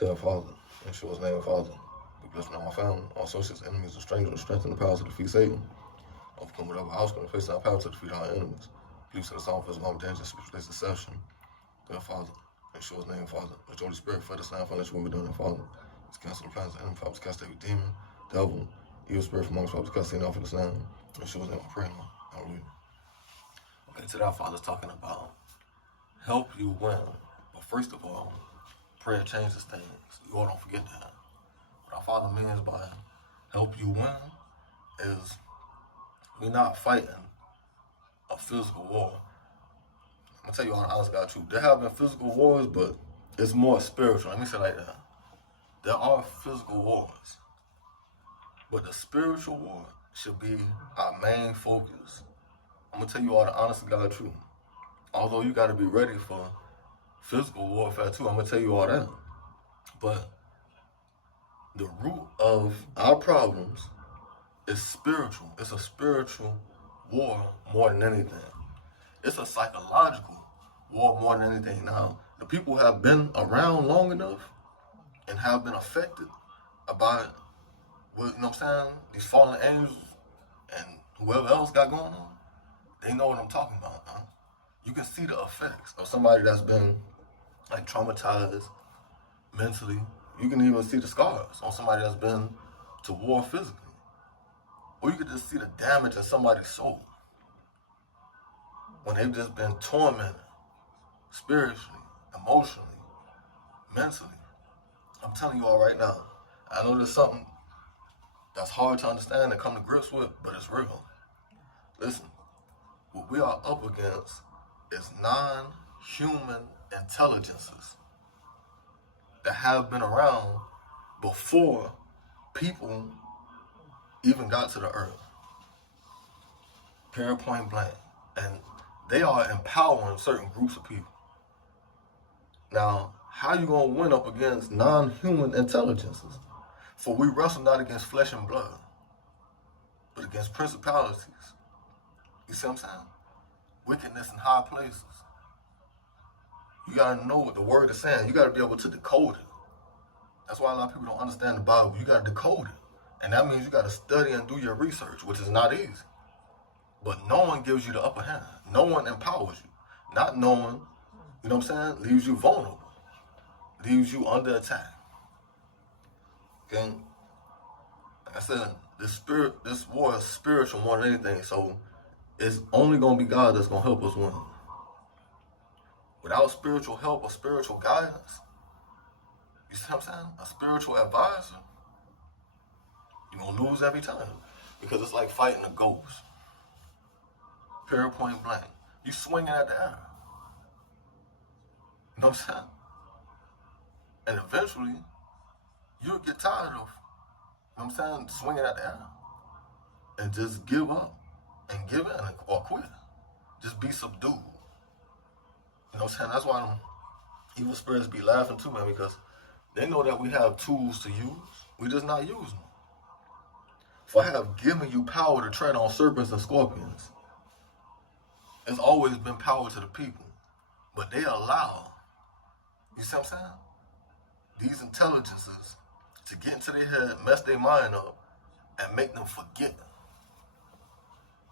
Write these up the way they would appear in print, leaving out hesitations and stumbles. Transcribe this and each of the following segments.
Tell Father, and show his name Father. Be blessed now, my family, all associates, enemies, and strangers, with strength and the power to defeat Satan. Overcome whatever obstacle and face our power to defeat our enemies. Please set us all for long danger, speechless deception. Tell Father, and show his name Father. Let your Holy Spirit fill us now, financial will be done in Father. Let's cancel the plans of the enemy, Father, cast every demon, devil, evil spirit from amongst Father, cast it out for this now. And show his name, I pray now. Hallelujah. Okay, today our Father's talking about help you win. But first of all, prayer changes things. You all don't forget that. What our Father means by help you win is we're not fighting a physical war. I'm gonna tell you all the honest God truth. There have been physical wars, but it's more spiritual. Let me say it like that. There are physical wars, but the spiritual war should be our main focus. I'm gonna tell you all the honest God truth. Although you gotta be ready for physical warfare too, I'm gonna tell you all that. But the root of our problems is spiritual. It's a spiritual war more than anything. It's a psychological war more than anything. Now, the people who have been around long enough and have been affected by what, you know what I'm saying, these fallen angels and whoever else got going on, they know what I'm talking about. Huh? You can see the effects of somebody that's been like traumatized mentally. You can even see the scars on somebody that's been to war physically. Or you could just see the damage in somebody's soul when they've just been tormented spiritually, emotionally, mentally. I'm telling you all right now, I know there's something that's hard to understand and come to grips with, but it's real. Listen, what we are up against is non-human intelligences that have been around before people even got to the earth. Period, point blank. And they are empowering certain groups of people. Now, how you gonna win up against non-human intelligences? For we wrestle not against flesh and blood, but against principalities. You see what I'm saying? Wickedness in high places. You gotta know what the word is saying. You gotta be able to decode it. That's why a lot of people don't understand the Bible. You gotta decode it. And that means you gotta study and do your research, which is not easy. But no one gives you the upper hand. No one empowers you. Not knowing, you know what I'm saying, leaves you vulnerable. Leaves you under attack. Okay? Like I said, this war is spiritual more than anything. So it's only gonna be God that's gonna help us win. Without spiritual help or spiritual guidance, you see what I'm saying? A spiritual advisor, you're gonna lose every time. Because it's like fighting a ghost. Period, point blank. You swinging at the air. You know what I'm saying? And eventually, you'll get tired of, you know what I'm saying, swinging at the air. And just give up. And give in or quit. Just be subdued. You know what I'm saying? That's why them evil spirits be laughing too, man, because they know that we have tools to use. We just not using them. For I have given you power to tread on serpents and scorpions. It's always been power to the people. But they allow, you see what I'm saying? These intelligences to get into their head, mess their mind up, and make them forget.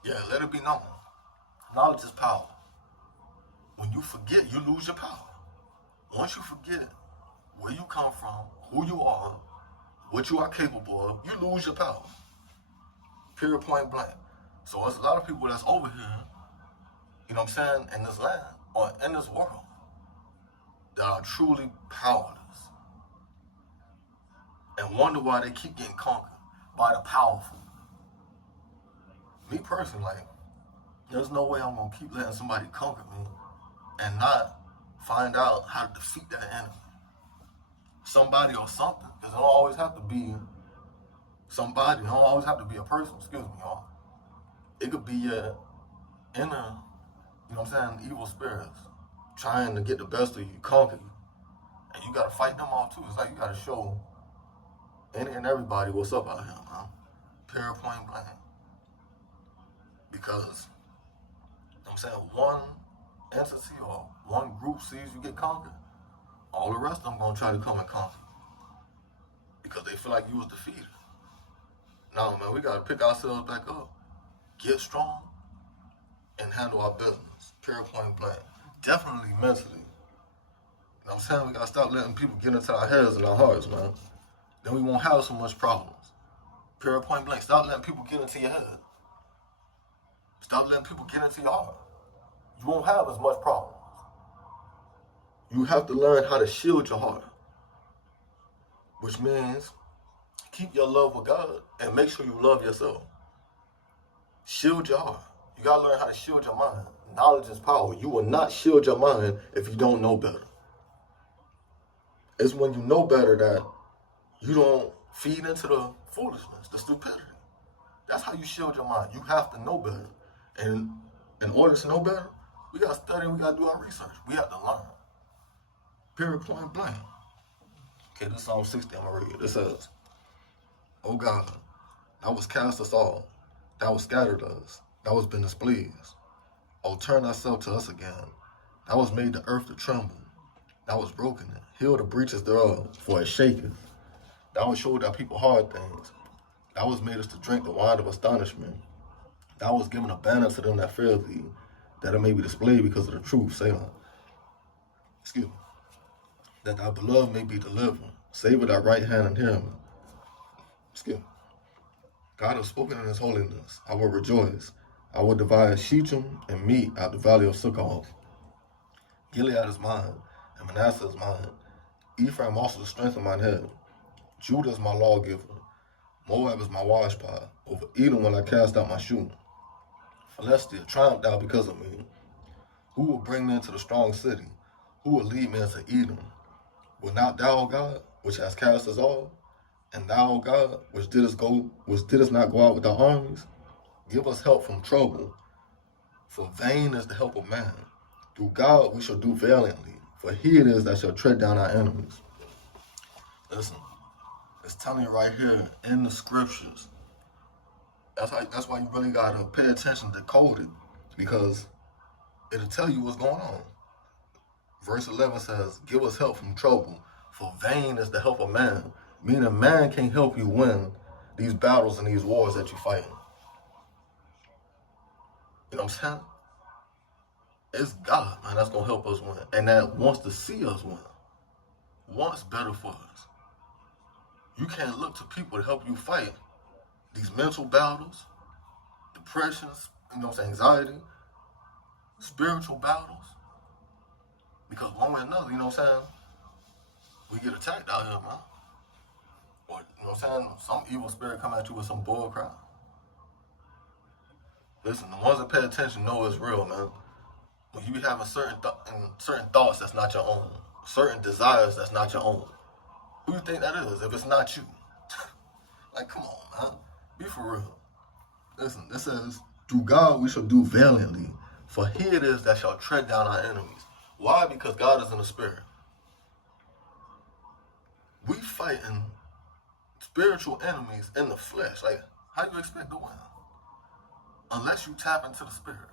Yeah, let it be known. Knowledge is power. When you forget, you lose your power. Once you forget where you come from, who you are, what you are capable of, you lose your power. Period, point blank. So there's a lot of people that's over here, you know what I'm saying, in this land or in this world that are truly powerless and wonder why they keep getting conquered by the powerful. Me personally, like, there's no way I'm gonna keep letting somebody conquer me and not find out how to defeat that enemy. Somebody or something. Because it don't always have to be somebody. It don't always have to be a person. Excuse me, y'all. It could be your inner, you know what I'm saying, evil spirits trying to get the best of you, conquer you. And you gotta fight them off too. It's like you gotta show any and everybody what's up out here, man. Period, point blank. Because, you know what I'm saying, one entity or one group sees you get conquered, all the rest of them gonna try to come and conquer. because they feel like you was defeated. No, man, we got to pick ourselves back up, get strong, and handle our business. Pure point blank. Definitely mentally. You know what I'm saying? We got to stop letting people get into our heads and our hearts, man. Then we won't have so much problems. Pure point blank. Stop letting people get into your head. Stop letting people get into your heart. You won't have as much problems. You have to learn how to shield your heart, which means keep your love with God and make sure you love yourself. Shield your heart. You got to learn how to shield your mind. Knowledge is power. You will not shield your mind if you don't know better. It's when you know better that you don't feed into the foolishness, the stupidity. That's how you shield your mind. You have to know better. And in order to know better, we got to study and we got to do our research. We have to learn. Period, point blank. Okay, this is Psalm 60, I'm going to read it. It says, "O God, thou hast cast us all. Thou hast scattered us. Thou hast been displeased. O turn thyself to us again. Thou hast made the earth to tremble. Thou hast broken it. Heal the breaches thereof, for it shaketh. Thou hast showed thy people hard things. Thou hast made us to drink the wine of astonishment. Thou hast given a banner to them that fear thee, that it may be displayed because of the truth. Selah. Excuse me. That thy beloved may be delivered. Save with thy right hand and hear me." Excuse me. God has spoken in his holiness. I will rejoice. I will divide Shechem and meat out the valley of Succoth. Gilead is mine, and Manasseh is mine. Ephraim also the strength of mine head. Judah is my lawgiver. Moab is my washpot. Over Edom will I cast out my shoe. Philistia, triumph thou because of me. Who will bring me into the strong city? Who will lead me into Edom? Will not thou, O God, which hast cast us all, and thou, O God, which didst not go out with thy armies, give us help from trouble, for vain is the help of man. Through God we shall do valiantly, for he it is that shall tread down our enemies. Listen, it's telling you right here in the scriptures. That's why you really gotta pay attention to code it, because it'll tell you what's going on. Verse 11 says, "Give us help from trouble, for vain is the help of man." Meaning man can't help you win these battles and these wars that you're fighting. You know what I'm saying? It's God, man, that's going to help us win. And that wants to see us win. Wants better for us. You can't look to people to help you fight these mental battles, depressions, anxiety, spiritual battles. Because one way or another, you know what I'm saying, we get attacked out here, man. Or, you know what I'm saying, some evil spirit come at you with some bull crap. Listen, the ones that pay attention know it's real, man. When you be having certain thoughts that's not your own, certain desires that's not your own, who you think that is if it's not you? Like, come on, man. Be for real. Listen, it says, "Through God we shall do valiantly, for he it is that shall tread down our enemies." Why? Because God is in the spirit. We fighting spiritual enemies in the flesh. Like, how do you expect to win? Unless you tap into the spirit.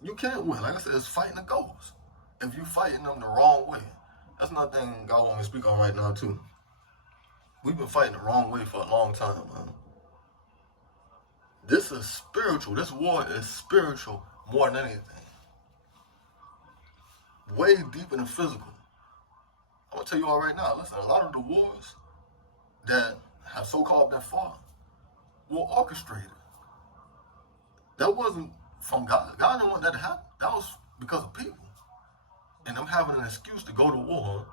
You can't win. Like I said, it's fighting a ghost. If you fighting them the wrong way. That's another thing God wants me to speak on right now, too. We've been fighting the wrong way for a long time, man. This is spiritual. This war is spiritual more than anything. Way deeper than physical. I'm going to tell you all right now, listen, a lot of the wars that have so-called been fought were orchestrated. That wasn't from God. God didn't want that to happen. That was because of people. And them having an excuse to go to war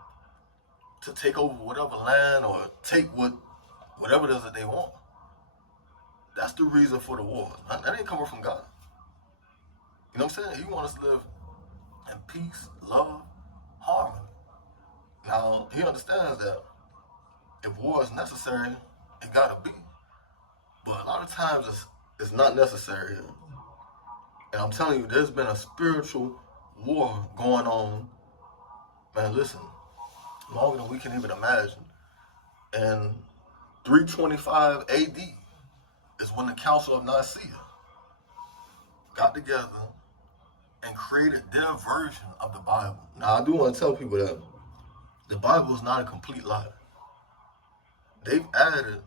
to take over whatever land or take whatever it is that they want. That's the reason for the war. That ain't coming from God. You know what I'm saying? He wants us to live in peace, love, harmony. Now, he understands that if war is necessary, it gotta be. But a lot of times it's not necessary. And I'm telling you, there's been a spiritual war going on, man, listen, longer than we can even imagine. And 325 AD is when the Council of Nicaea got together and created their version of the Bible. Now, I do want to tell people that the Bible is not a complete lie. they've added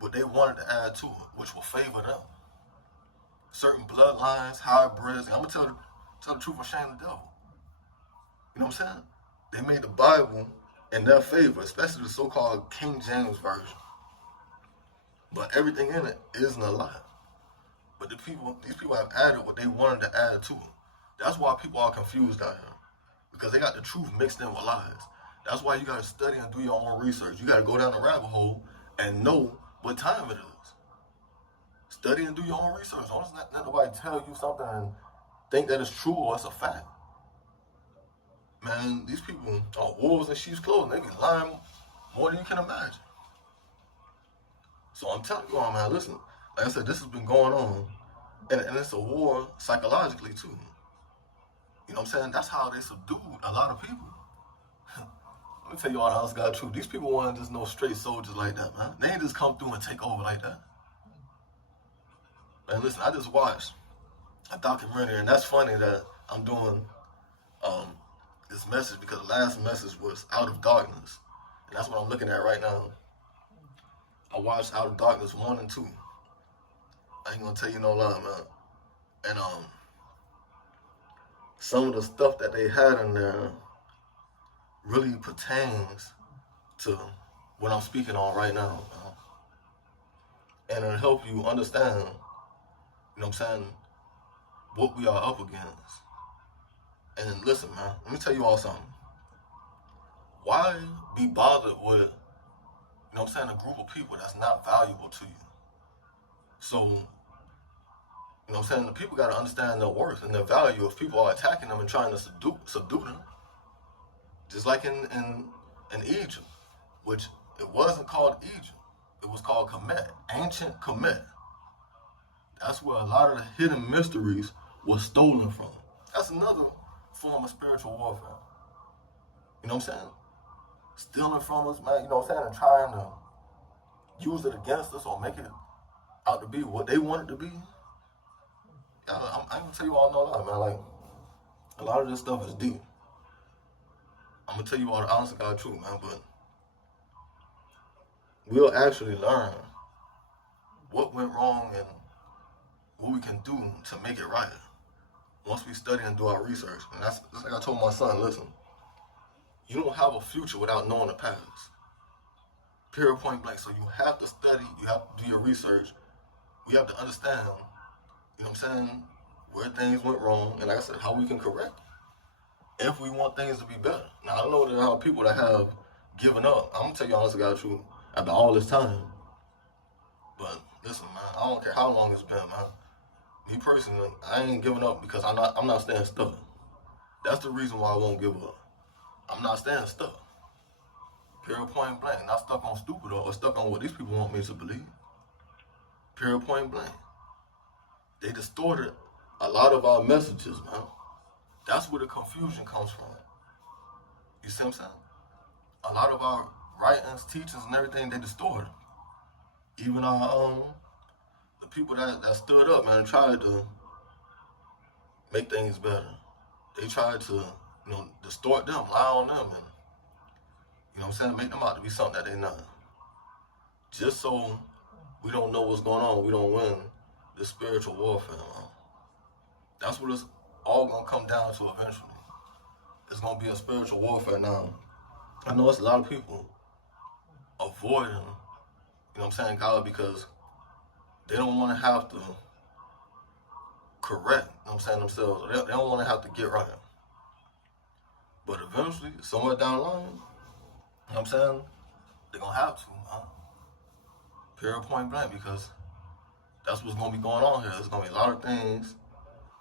what they wanted to add to it, which will favor them. Certain bloodlines, hybrids. I'm gonna tell the truth and shame the devil. You know what I'm saying? They made the Bible in their favor, especially the so-called King James version. But everything in it isn't a lie. But these people have added what they wanted to add to it. That's why people are confused out here, because they got the truth mixed in with lies. That's why you got to study and do your own research. You got to go down the rabbit hole and know what time it is. Study and do your own research. Don't let nobody tell you something and think that it's true or it's a fact. Man, these people are wolves in sheep's clothing. They can lie more than you can imagine. So I'm telling you all, man, listen, like I said, this has been going on, and it's a war psychologically too. You know what I'm saying? That's how they subdued a lot of people. Let me tell you all the honest God truth. These people weren't just no straight soldiers like that, man. They ain't just come through and take over like that. Man, listen, I just watched a documentary, and that's funny that I'm doing this message, because the last message was Out of Darkness, and that's what I'm looking at right now. I watched Out of Darkness 1 and 2. I ain't gonna tell you no lie, man. And some of the stuff that they had in there really pertains to what I'm speaking on right now, man. And it'll help you understand, you know what I'm saying, what we are up against. And listen, man, let me tell you all something. Why be bothered with, you know what I'm saying, a group of people that's not valuable to you? So, you know what I'm saying, the people got to understand their worth and their value if people are attacking them and trying to subdue them. Just like in Egypt, which it wasn't called Egypt. It was called Kemet, ancient Kemet. That's where a lot of the hidden mysteries were stolen from. That's another form of spiritual warfare. You know what I'm saying? Stealing from us, man, you know what I'm saying, and trying to use it against us or make it out to be what they want it to be. I'm gonna tell you all no lie, man. Like, a lot of this stuff is deep. I'm gonna tell you all the honest to God truth, man, but we'll actually learn what went wrong and what we can do to make it right once we study and do our research. And that's like I told my son, listen, you don't have a future without knowing the past. Period, point blank. So you have to study, you have to do your research. We have to understand, you know what I'm saying, where things went wrong, and like I said, how we can correct it if we want things to be better. Now, I know there are people that have given up. I'm gonna tell you honestly, God, truth, after all this time. But listen, man, I don't care how long it's been, man. Me personally, I ain't giving up because I'm not staying stuck. That's the reason why I won't give up. I'm not staying stuck. Period, point blank. Not stuck on stupid or stuck on what these people want me to believe. Period, point blank. They distorted a lot of our messages, man. That's where the confusion comes from. You see what I'm saying? A lot of our writings, teachings, and everything, they distorted. Even our the people that stood up, man, tried to make things better. They tried to, you know, distort them, lie on them, and, you know what I'm saying, make them out to be something that they're not. Just so we don't know what's going on, we don't win this spiritual warfare, man. That's what it's all gonna come down to eventually. It's gonna be a spiritual warfare now. I know it's a lot of people avoiding, you know what I'm saying, God, because they don't want to have to correct, you know what I'm saying, themselves. They don't want to have to get right. But eventually, somewhere down the line, you know what I'm saying, they're gonna have to, man. Period, point blank, because that's what's gonna be going on here. There's gonna be a lot of things,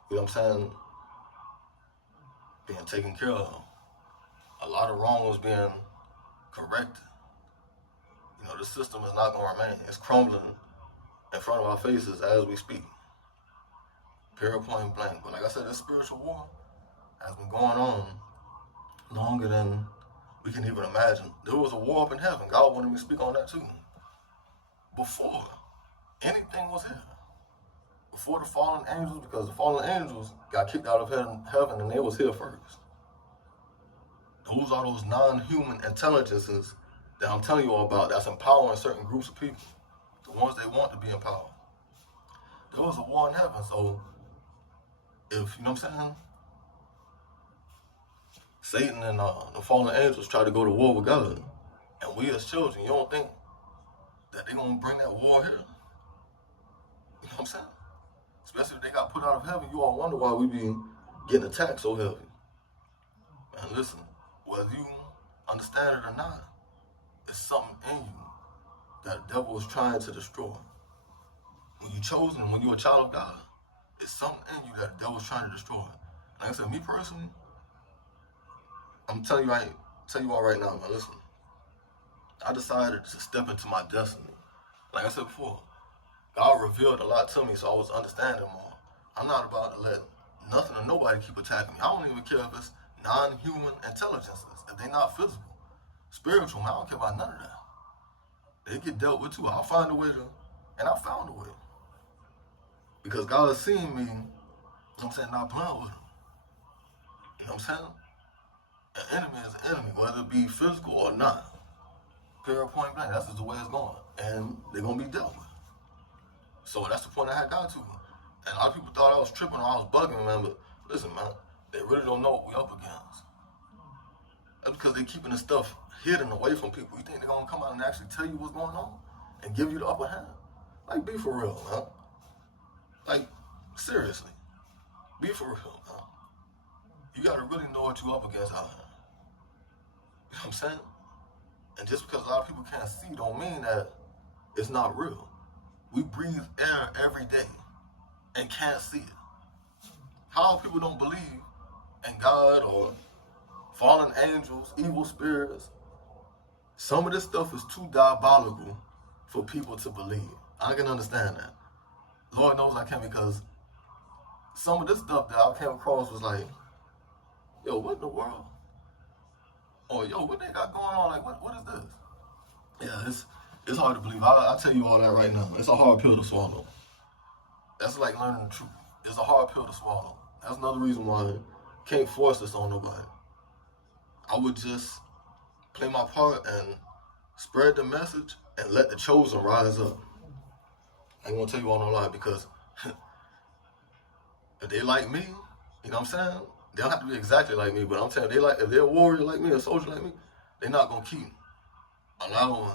you know what I'm saying, being taken care of. A lot of wrongs being corrected. You know, the system is not gonna remain. It's crumbling in front of our faces as we speak. Period, point blank. But like I said, this spiritual war has been going on longer than we can even imagine. There was a war up in heaven. God wanted me to speak on that too. Before anything was here. Before the fallen angels, because the fallen angels got kicked out of heaven and they was here first. Those are those non-human intelligences that I'm telling you all about that's empowering certain groups of people, the ones they want to be empowered. There was a war in heaven, so if, you know what I'm saying, Satan and the fallen angels try to go to war with God, and we as children, you don't think that they're going to bring that war here? You know what I'm saying? Especially if they got put out of heaven, you all wonder why we be getting attacked so heavy. Man, listen, whether you understand it or not, it's something in you that the devil is trying to destroy. When you're chosen, when you're a child of God, it's something in you that the devil is trying to destroy. Like I said, me personally, I'm telling you all right now, man, listen. I decided to step into my destiny. Like I said before, God revealed a lot to me, so I was understanding more. I'm not about to let nothing or nobody keep attacking me. I don't even care if it's non-human intelligences, if they're not physical. Spiritual, man, I don't care about none of that. They get dealt with too. I'll find a way to, and I found a way. Because God has seen me, you know what I'm saying, not playing with him. You know what I'm saying? An enemy is an enemy, whether it be physical or not. Period, point blank. That's just the way it's going. And they're going to be dealt with. So that's the point I had got to. And a lot of people thought I was tripping or I was bugging, man. But listen, man, they really don't know what we're up against. That's because they're keeping this stuff hidden away from people. You think they're going to come out and actually tell you what's going on? And give you the upper hand? Like, be for real, man. Like, seriously. Be for real, man. You got to really know what you're up against out here. You know what I'm saying? And just because a lot of people can't see don't mean that it's not real. We breathe air every day and can't see it. How people don't believe in God or fallen angels, evil spirits, some of this stuff is too diabolical for people to believe. I can understand that. Lord knows I can, because some of this stuff that I came across was like, yo, what in the world? Or yo, what they got going on? Like, what is this? Yeah, it's hard to believe. I'll tell you all that right now. It's a hard pill to swallow. That's like learning the truth. It's a hard pill to swallow. That's another reason why I can't force this on nobody. I would just play my part and spread the message and let the chosen rise up. I ain't gonna tell you all no lie, because if they like me, you know what I'm saying? They don't have to be exactly like me, but I'm saying if they're a warrior like me, a soldier like me, they're not gonna keep allowing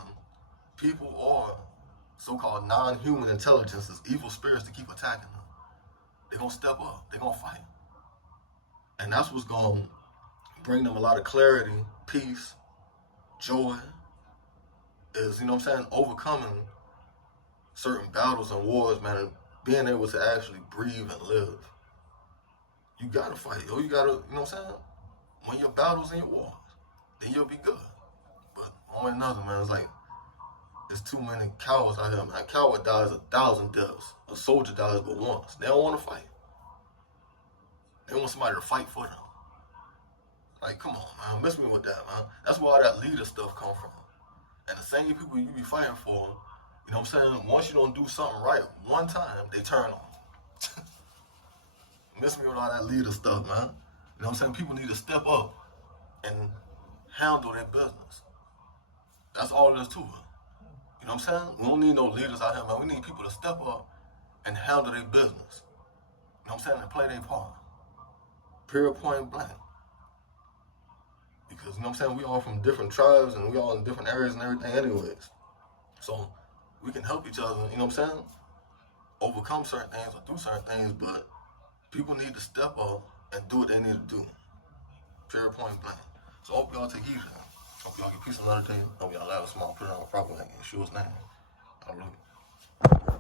people or so-called non-human intelligences, evil spirits, to keep attacking them. They're gonna step up. They're gonna fight. And that's what's gonna bring them a lot of clarity, peace, joy, is, you know what I'm saying, overcoming certain battles and wars, man, and being able to actually breathe and live. You gotta fight, yo. You gotta, you know what I'm saying? Win your battles and your wars. Then you'll be good. But one way or another, man, it's like, there's too many cowards out here, man. A coward dies 1,000 deaths. A soldier dies but once. They don't want to fight. They want somebody to fight for them. Like, come on, man. Miss me with that, man. That's where all that leader stuff come from. And the same people you be fighting for, you know what I'm saying? Once you don't do something right one time, they turn on. Miss me with all that leader stuff, man. You know what I'm saying? People need to step up and handle their business. That's all there is to it. You know what I'm saying? We don't need no leaders out here, man. We need people to step up and handle their business. You know what I'm saying? And play their part. Period, point blank. Because, you know what I'm saying, we all from different tribes and we all in different areas and everything anyways. So we can help each other, you know what I'm saying, overcome certain things or do certain things, but people need to step up and do what they need to do. Period, point blank. So I hope y'all take heed of that. Hope y'all get peace another day. Hope y'all have a small prayer on a proper in Yeshua's name. Hallelujah.